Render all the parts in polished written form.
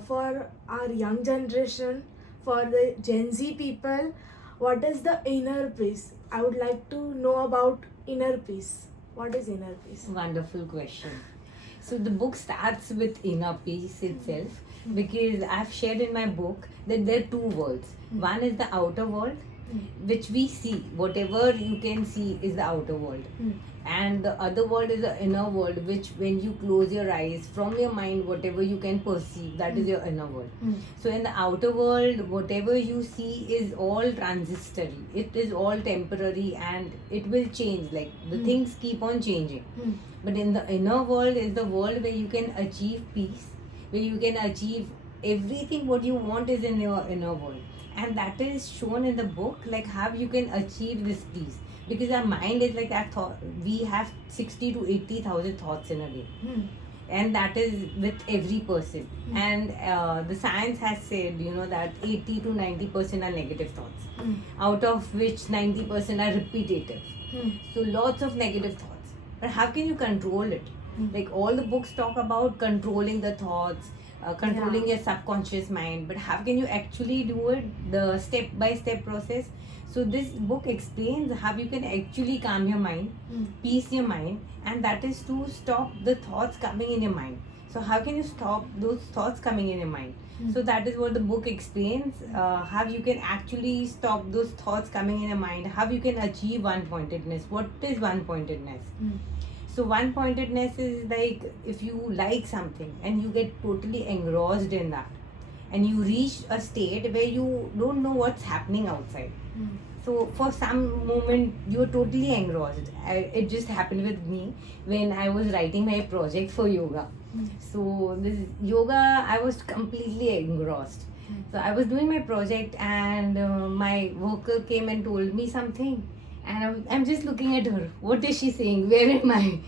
for our young generation, for the Gen Z people, what is the inner peace? I would like to know about inner peace. What is inner peace? Wonderful question. So the book starts with inner peace itself because I've shared in my book that there are two worlds. One is the outer world, which we see. Whatever you can see is the outer world. And the other world is the inner world, which when you close your eyes, from your mind, whatever you can perceive, that is your inner world. So in the outer world, whatever you see is all transitory. It is all temporary and it will change. Like the things keep on changing. But in the inner world is the world where you can achieve peace, where you can achieve everything what you want is in your inner world. And that is shown in the book, like how you can achieve this peace. Because our mind is like that thought. We have 60 to 80,000 thoughts in a day. And that is with every person. And the science has said, that 80 to 90% are negative thoughts, out of which 90% are repetitive. So lots of negative thoughts. But how can you control it? Like all the books talk about controlling the thoughts, controlling your subconscious mind. But how can you actually do it? The step-by-step process. So this book explains how you can actually calm your mind, peace your mind, and that is to stop the thoughts coming in your mind. So how can you stop those thoughts coming in your mind? So that is what the book explains, how you can actually stop those thoughts coming in your mind, how you can achieve one-pointedness. What is one-pointedness? So one-pointedness is like if you like something and you get totally engrossed in that, and you reach a state where you don't know what's happening outside. So for some moment you're totally engrossed. It just happened with me when I was writing my project for yoga. So this yoga, I was completely engrossed. So I was doing my project and my worker came and told me something, and I'm just looking at her. What is she saying? Where am I?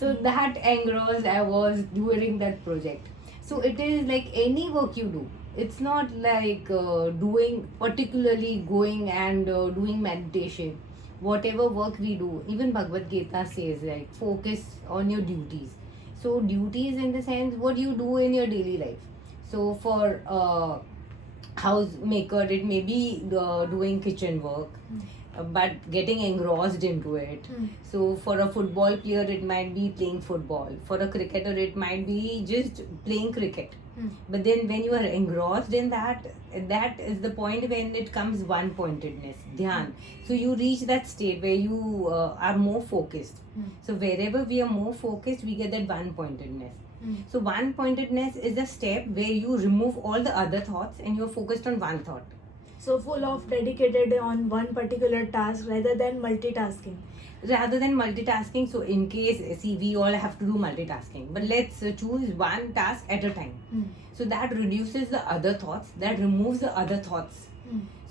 So that engrossed I was during that project. So it is like any work you do. It's not like doing particularly going and doing meditation. Whatever work we do, even Bhagavad Gita says like focus on your duties. So duties in the sense what you do in your daily life. So for housemaker, it may be doing kitchen work, but getting engrossed into it. So for a football player, it might be playing football. For a cricketer, it might be just playing cricket. But then when you are engrossed in that, that is the point when it comes one-pointedness, dhyan. So you reach that state where you are more focused. So wherever we are more focused, we get that one-pointedness. So one-pointedness is a step where you remove all the other thoughts and you're focused on one thought. So full of dedicated on one particular task rather than multitasking. So in case, see, we all have to do multitasking, but let's choose one task at a time. So that reduces the other thoughts, that removes the other thoughts.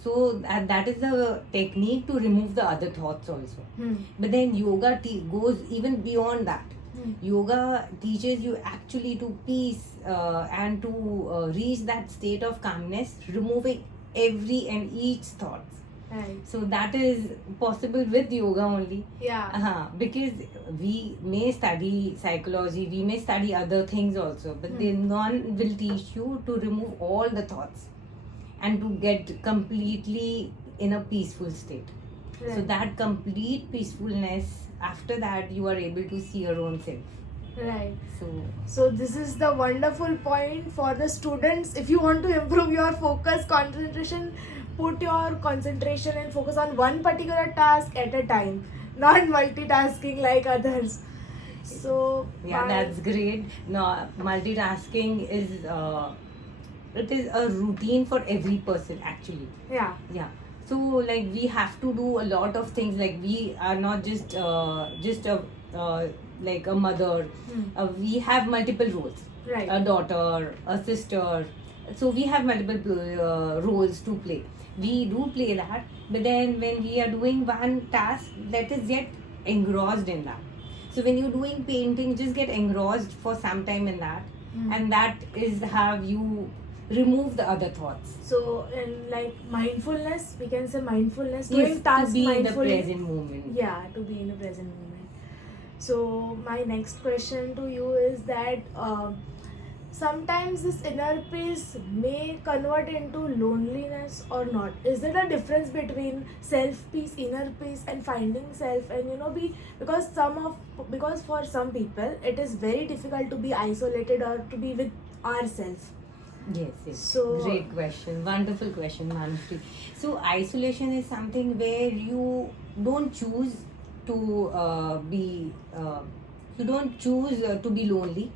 So that is the technique to remove the other thoughts also. But then yoga goes even beyond that. Yoga teaches you actually to peace and to reach that state of calmness, removing every and each thought. Right. So that is possible with yoga only. Yeah. Because we may study psychology, we may study other things also, but then none will teach you to remove all the thoughts and to get completely in a peaceful state. Right. So that complete peacefulness, after that you are able to see your own self. Right. So this is the wonderful point for the students. If you want to improve your focus, concentration, put your concentration and focus on one particular task at a time, not multitasking like others. So yeah, that's great. No, multitasking is it is a routine for every person actually. Yeah. So like we have to do a lot of things. Like we are not just like a mother. We have multiple roles. Right. A daughter, a sister. So we have multiple roles to play. We do play that, but then when we are doing one task, let us get engrossed in that. So when you're doing painting, just get engrossed for some time in that, and that is how you remove the other thoughts. So in like mindfulness, we can say mindfulness, Yes, doing tasks to be in the mindfully. present moment. Yeah, to be in the present moment. So my next question to you is that sometimes this inner peace may convert into loneliness or not. Is there a difference between self peace, inner peace, and finding self? And be, because for some people it is very difficult to be isolated or to be with ourselves. Yes, yes. So- Great question. Wonderful question, Manfree. So, isolation is something where you don't choose to be. You don't choose to be lonely,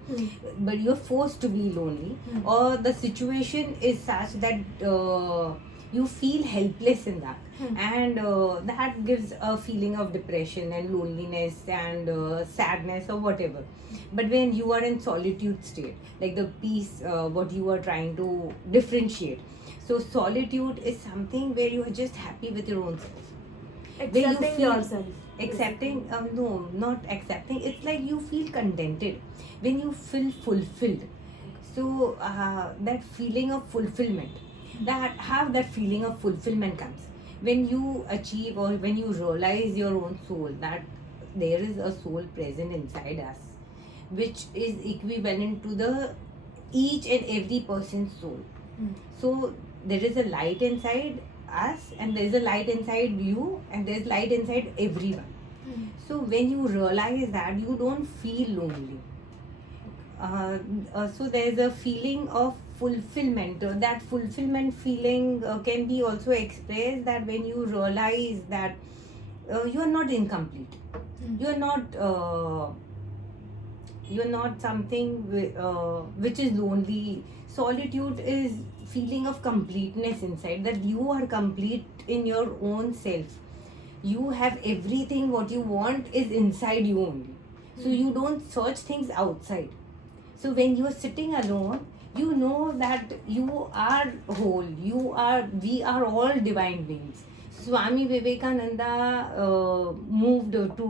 but you're forced to be lonely, or the situation is such that you feel helpless in that, and that gives a feeling of depression and loneliness and sadness or whatever. But when you are in solitude state, like the peace, what you are trying to differentiate, so solitude is something where you are just happy with your own self, where you Accepting feel yourself. accepting. No, not accepting, it's like you feel contented when you feel fulfilled. So that feeling of fulfillment, that feeling of fulfillment comes when you achieve or when you realize your own soul, that there is a soul present inside us, which is equivalent to the each and every person's soul. So there is a light inside us, and there is a light inside you, and there is light inside everyone. So when you realize that, you don't feel lonely. So there is a feeling of fulfillment. That fulfillment feeling can be also expressed that when you realize that you are not incomplete, you are not. You're not something which is lonely. Solitude is feeling of completeness inside, that you are complete in your own self. You have everything what you want is inside you only, so you don't search things outside. So when you are sitting alone, you know that you are whole, we are all divine beings. Swami Vivekananda moved to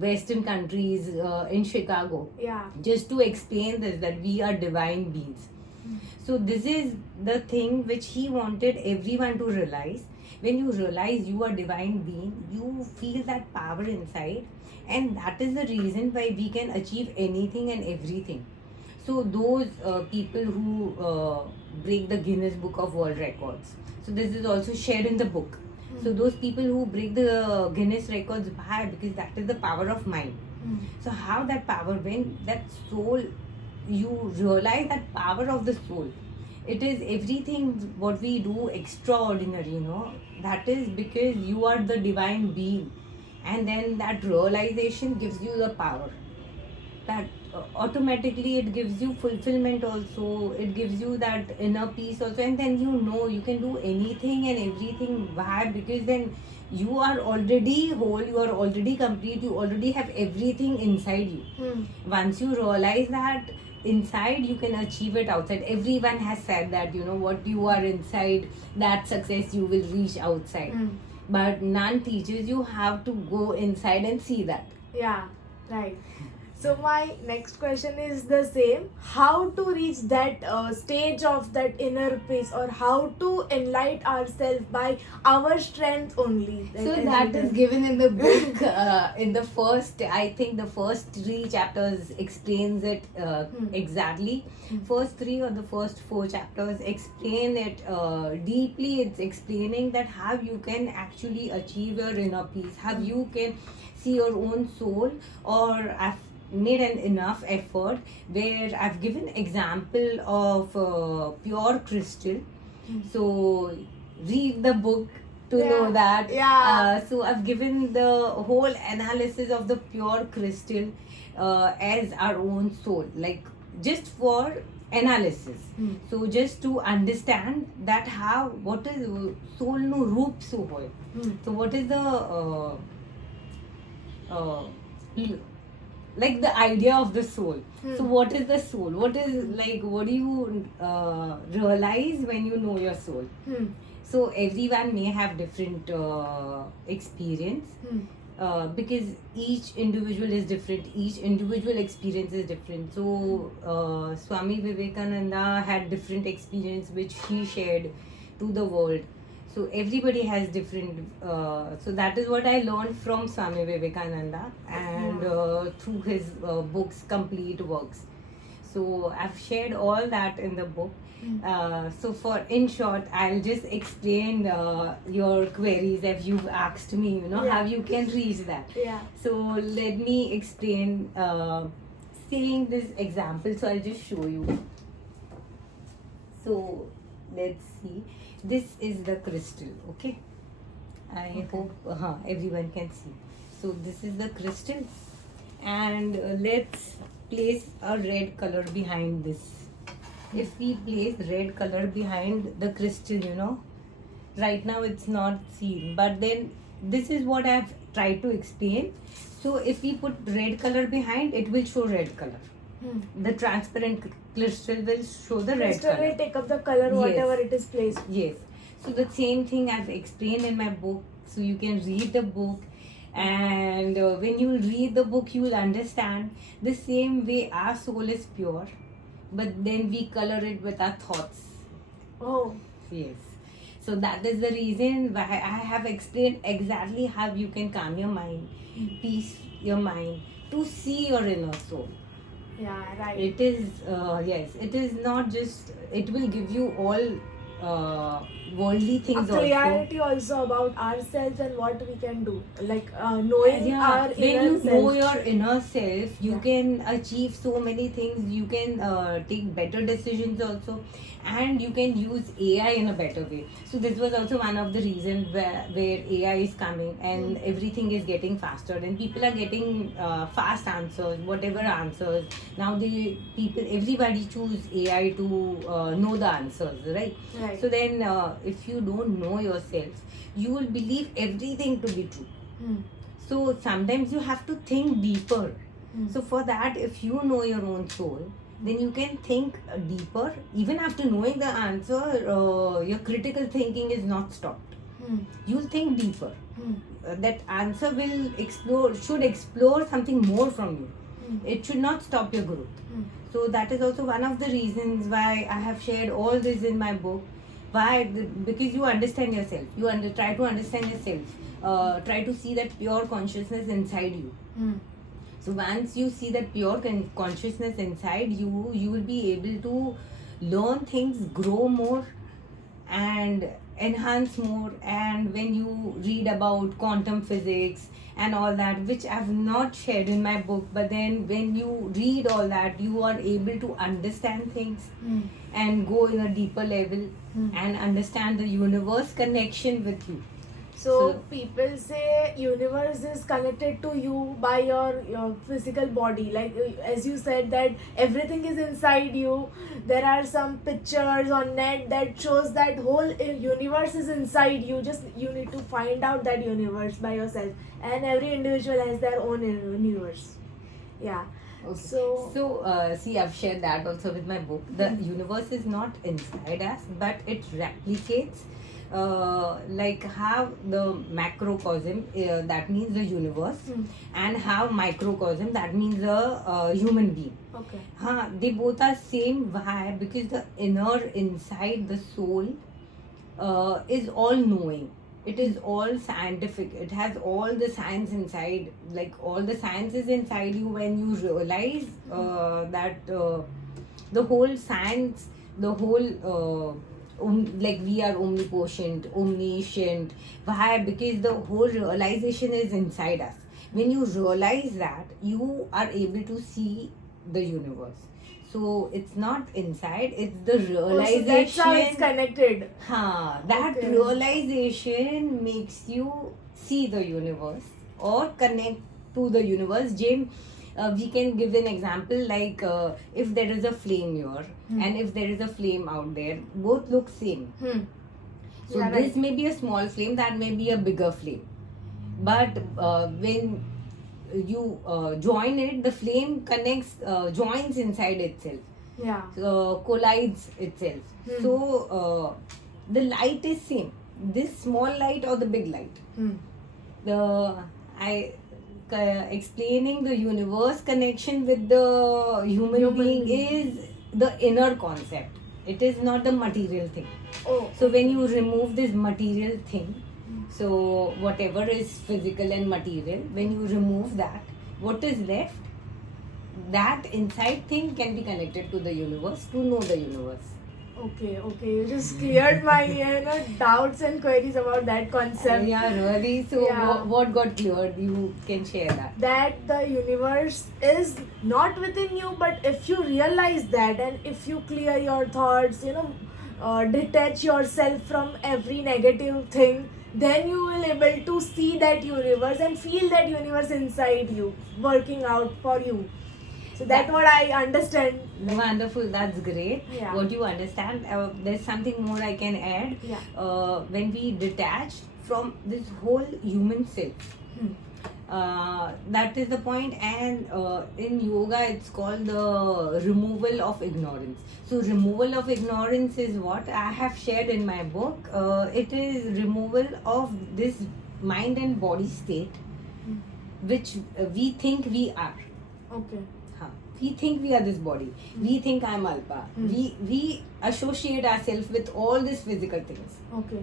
Western countries in Chicago Yeah. just to explain this, that we are divine beings. So this is the thing which he wanted everyone to realize. When you realize you are divine being, you feel that power inside, and that is the reason why we can achieve anything and everything. So those people who break the Guinness Book of World Records, so this is also shared in the book. So those people who break the Guinness records, why? Because that is the power of mind. So how that power, when that soul, you realize that power of the soul, it is everything what we do extraordinary, that is because you are the divine being, and then that realization gives you the power, that automatically it gives you fulfillment also, it gives you that inner peace also, and then you can do anything and everything. Why? Because then you are already whole, you are already complete, you already have everything inside you. Once you realize that inside, you can achieve it outside. Everyone has said that what you are inside, that success you will reach outside, but none teaches you how to go inside and see that. Yeah, right. So my next question is the same. How to reach that stage of that inner peace, or how to enlighten ourselves by our strength only? So Like, that is given in the book. In the first, I think the first 3 chapters explains it exactly. First 3 or the first 4 chapters explain it deeply. It's explaining that how you can actually achieve your inner peace, how you can see your own soul, or I've made an enough effort where I've given example of pure crystal. So read the book to know that. So I've given the whole analysis of the pure crystal as our own soul, like just for analysis. So just to understand that how, what is soul no roop so hoy. So what is the like the idea of the soul. So what is the soul? What is, like, what do you realize when you know your soul? So everyone may have different experience because each individual is different, each individual experience is different. So Swami Vivekananda had different experience which he shared to the world. So everybody has different, so that is what I learned from Swami Vivekananda, and through his books, complete works. So I've shared all that in the book. So for in short, I'll just explain your queries if you've asked me, Yeah. how you can reach that. Yeah. So let me explain, saying this example. So I'll just show you. So let's see. This is the crystal, okay? I hope everyone can see. So this is the crystal, and let's place a red color behind this. If we place red color behind the crystal, right now it's not seen, but then this is what I've tried to explain. So if we put red color behind, it will show red color. The transparent crystal will show the red Crystal color. will take up the color Yes. whatever it is placed. Yes. So the same thing I've explained in my book. So you can read the book, and when you read the book, you will understand the same way our soul is pure, but then we color it with our thoughts. Oh. Yes. So that is the reason why I have explained exactly how you can calm your mind, peace your mind, to see your inner soul. Yeah, right. It is, yes, it is not just, it will give you all worldly A things also. clarity also about ourselves and what we can do. Like knowing our When inner you know self. your inner self, you Yeah. can achieve so many things. You can take better decisions also, and you can use AI in a better way. So this was also one of the reasons where AI is coming, and everything is getting faster, and people are getting fast answers, whatever answers. Now everybody choose AI to know the answers, right? Right. So then if you don't know yourself, you will believe everything to be true. So sometimes you have to think deeper. So for that, if you know your own soul, then you can think deeper. Even after knowing the answer, your critical thinking is not stopped. You'll think deeper. That answer should explore something more from you. It should not stop your growth. So that is also one of the reasons why I have shared all this in my book. Why? Because you understand yourself. Try to understand yourself. Try to see that pure consciousness inside you. So once you see that pure consciousness inside you, you will be able to learn things, grow more, and enhance more. And when you read about quantum physics and all that, which I've not shared in my book, but then when you read all that, you are able to understand things and go in a deeper level and understand the universe connection with you. So people say universe is connected to you by your physical body. Like as you said that everything is inside you. There are some pictures on net that shows that whole universe is inside you. Just you need to find out that universe by yourself. And every individual has their own universe. Yeah. Okay. So See, I've shared that also with my book. The universe is not inside us, but it replicates. Like how the macrocosm, that means the universe, and how microcosm, that means a human being. okay. They both are same. Why? Because the inner inside the soul is all knowing. It is all scientific. It has all the science inside. Like all the science is inside you when you realize that the whole science, the whole like we are omnipotent, omniscient. Why? Because the whole realization is inside us. When you realize that, you are able to see the universe. So it's not inside, it's the realization. So that's how it's connected. That Okay. realization makes you see the universe or connect to the universe. Jim, we can give an example like if there is a flame here and if there is a flame out there, both look same. So Yeah, this right. may be a small flame, that may be a bigger flame. But when you join it, the flame connects, joins inside itself, Yeah. collides itself. So the light is same. This small light or the big light. Explaining the universe connection with the human being is the inner concept. It is not the material thing. Oh. So when you remove this material thing, so whatever is physical and material, when you remove that, what is left? that inside thing can be connected to the universe to know the universe. Okay, you just cleared my doubts and queries about that concept. Yeah, really. So Yeah. what got cleared? You can share that. That the universe is not within you, but if you realize that, and if you clear your thoughts, detach yourself from every negative thing, then you will able to see that universe and feel that universe inside you working out for you. So that's what I understand. Wonderful, that's great. Yeah. What you understand, there's something more I can add. Yeah. When we detach from this whole human self, Hmm. that is the point. And in yoga, it's called the removal of ignorance. So, removal of ignorance is what I have shared in my book. It is removal of this mind and body state, Hmm. which we think we are. Okay. Huh. We think we are this body. We think I'm Alpa. We associate ourselves with all these physical things. Okay.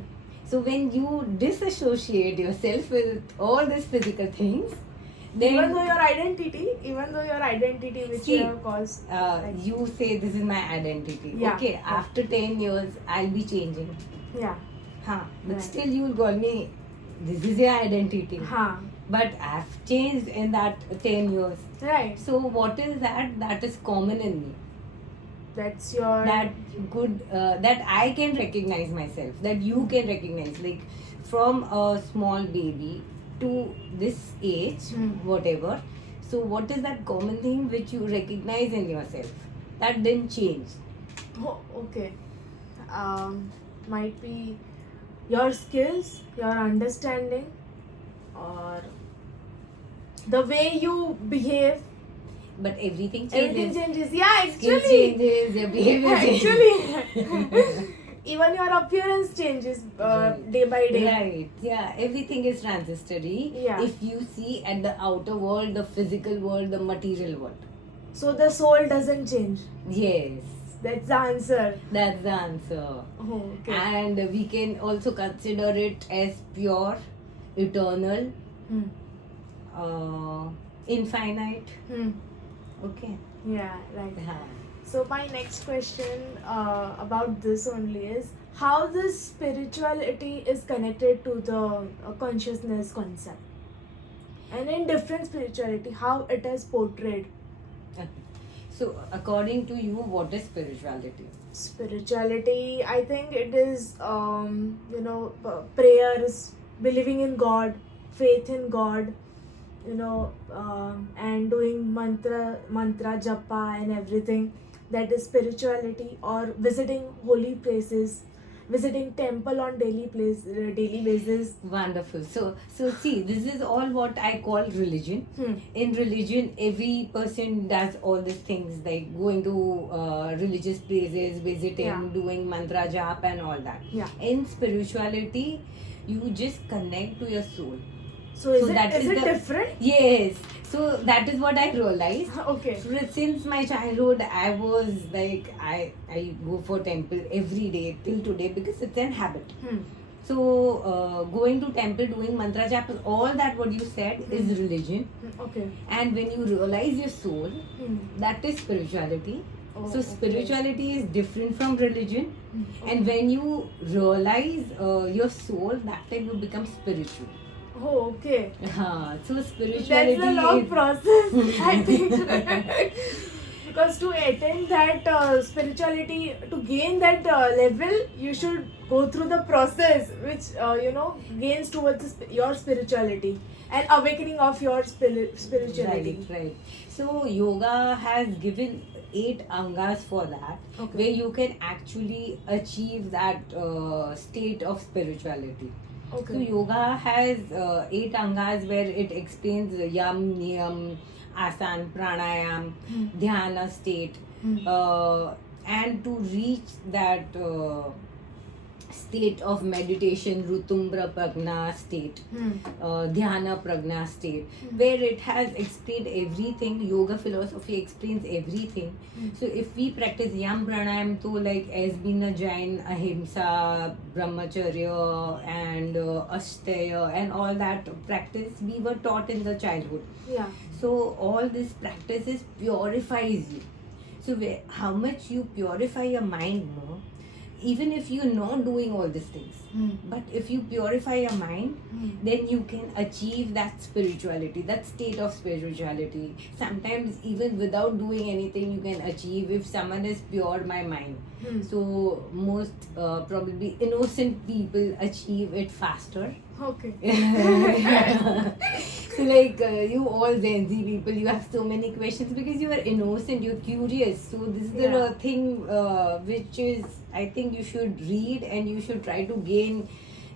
So when you disassociate yourself with all these physical things, then Even though your identity which See, you have caused. like- you say this is my identity. Yeah. Okay, Yeah. after 10 years, I'll be changing. Yeah. Huh. But Right. still, you'll call me, this is your identity. Huh. But I've changed in that 10 years. Right. So what is that? That is common in me. That's your. That good, that I can recognize myself, that you can recognize, like from a small baby to this age, whatever. So what is that common thing which you recognize in yourself that didn't change? Oh, okay. Might be your skills, your understanding, or the way you behave. But everything changes. Everything changes. Yeah, Skills actually. changes, your behavior changes. Actually. Even your appearance changes Right. day by day. Right, yeah, everything is transitory. Yeah. If you see at the outer world, the physical world, the material world. So the soul doesn't change. Yes, That's the answer. that's the answer. Oh, okay. And we can also consider it as pure, eternal, Hmm. infinite. Hmm. Okay. Yeah, right. Yeah. So my next question about this only is how this spirituality is connected to the consciousness concept, and in different spirituality, how it is portrayed. Okay. So, according to you, what is spirituality? Spirituality, I think it is prayers, believing in God, faith in God, and doing mantra japa and everything. That is spirituality. Or visiting holy places, visiting temple on daily basis. Wonderful. So see, this is all what I call religion. Hmm. In religion, every person does all these things like going to religious places, visiting, Yeah. doing mantra jap, and all that. Yeah. In spirituality, you just connect to your soul. So is So that it is the- different? Yes. So that is what I realized. Okay. Since my childhood, I was like, I go for temple every day till today because it's an habit. Hmm. So going to temple, doing mantra jap, all that what you said is religion. Okay. And when you realize your soul, Hmm. that is spirituality. Oh, So okay. spirituality is different from religion. Hmm. And when you realize your soul, that time you become spiritual. Oh, okay. So spirituality That's a long is process, I think. Because to attain that spirituality, to gain that level, you should go through the process, which gains towards your spirituality and awakening of your spirituality. Right. So yoga has given 8 angas for that, Okay. where you can actually achieve that state of spirituality. So Okay. yoga has 8 angas where it explains yam, niyam, asan, pranayam, Hmm. dhyana state, Hmm. and to reach that state of meditation, rutumbra pragna state, Hmm. dhyana pragna state, where it has explained everything. Yoga philosophy explains everything. So if we practice yam pranayam to like as being a Jain, ahimsa, brahmacharya, and asteya and all that practice we were taught in the childhood. Yeah. So all this practices purifies you. So how much you purify your mind more, even if you're not doing all these things, but if you purify your mind, then you can achieve that spirituality, that state of spirituality. Sometimes even without doing anything you can achieve if someone is pure by mind. So most probably innocent people achieve it faster. Okay. So like you all Gen Z people, you have so many questions because you are innocent, you're curious. So this is Yeah. the thing which is, I think you should read and you should try to gain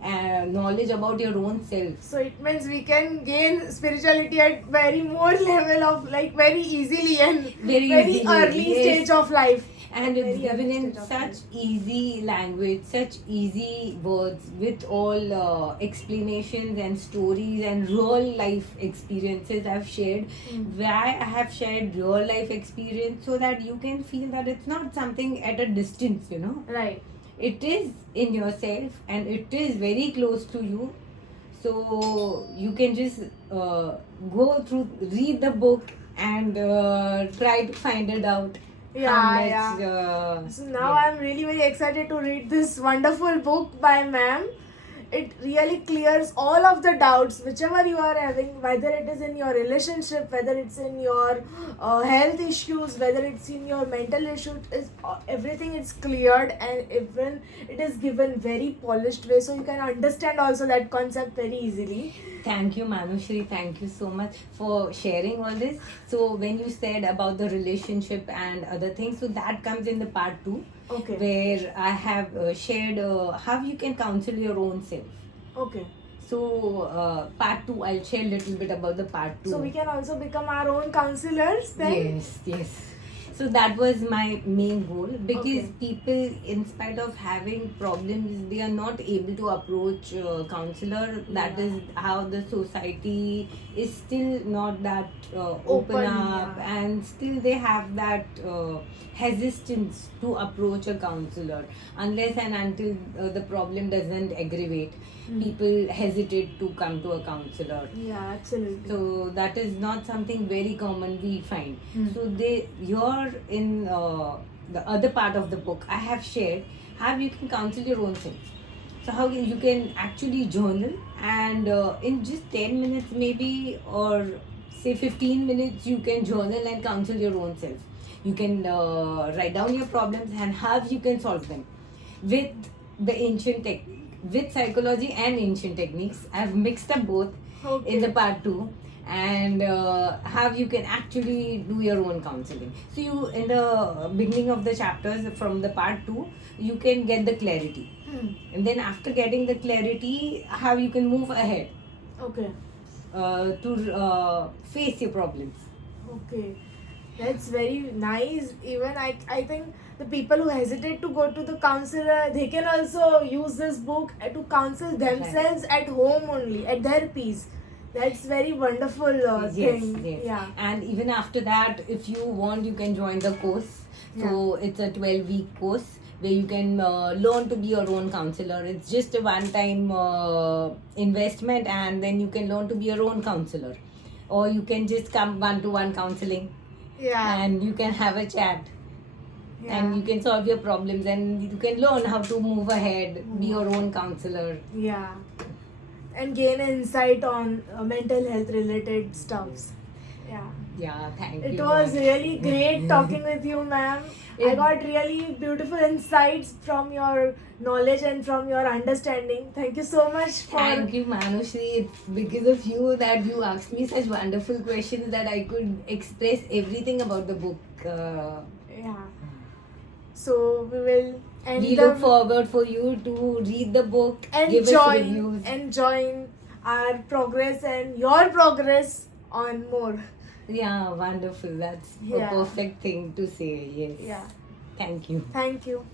knowledge about your own self. So it means we can gain spirituality at very more level of like very easily and Very easily, early yes. stage of life. And it's Very given in early stage of such life. easy language, such easy words, with all explanations and stories and real life experiences I've shared. Why I have shared real life experience, so that you can feel that it's not something at a distance, you know. Right. It is in yourself and it is very close to you. So you can just go through, read the book and try to find it out. Yeah, So now yeah. I'm really very excited to read this wonderful book by ma'am. It really clears all of the doubts whichever you are having, whether it is in your relationship, whether it's in your health issues, whether it's in your mental issues. Is everything is cleared, and even it is given very polished way, so you can understand also that concept very easily. Thank you, Manushri. Thank you so much for sharing all this. So, when you said about the relationship and other things, so that comes in the part 2, Okay. where I have shared how you can counsel your own self. Okay. So, part 2, I'll share a little bit about the part 2. So we can also become our own counselors then. Yes. So that was my main goal, because Okay. people, in spite of having problems, they are not able to approach a counselor. That Yeah. is how the society is still not that open Open, up, yeah. and still they have that hesitance to approach a counselor unless and until the problem doesn't aggravate. People hesitate to come to a counselor. Yeah, absolutely. So that is not something very common we find. So you're in the other part of the book, I have shared how you can counsel your own self. So how you can actually journal, and in just 10 minutes maybe, or say 15 minutes, you can journal and counsel your own self. You can write down your problems and how you can solve them with the ancient technique, with psychology and ancient techniques. I've mixed up both in the part 2, and how you can actually do your own counseling. So you, in the beginning of the chapters from the part 2, you can get the clarity, and then after getting the clarity, how you can move ahead Okay. to face your problems. Okay. That's very nice. Even I think the people who hesitate to go to the counselor, they can also use this book to counsel themselves at home only, at their peace. That's very wonderful thing. Yes. Yeah. And even after that, if you want, you can join the course. So it's a 12-week course where you can learn to be your own counselor. It's just a one-time investment, and then you can learn to be your own counselor. Or you can just come one-to-one counseling, Yeah. and you can have a chat, Yeah. and you can solve your problems, and you can learn how to move ahead, be your own counselor. Yeah. And gain insight on mental health related stuffs. Yeah. Yeah, thank It you. was ma'am. really great talking with you, ma'am. I got really beautiful insights from your knowledge and from your understanding. Thank you so much for. Thank you, Manushri. It's because of you that you asked me such wonderful questions that I could express everything about the book. Yeah. So we will end We the look forward for you to read the book, and give us join reviews. and join our progress and your progress on more. Yeah, wonderful. That's Yeah. a perfect thing to say. Yes. Yeah. Thank you. Thank you.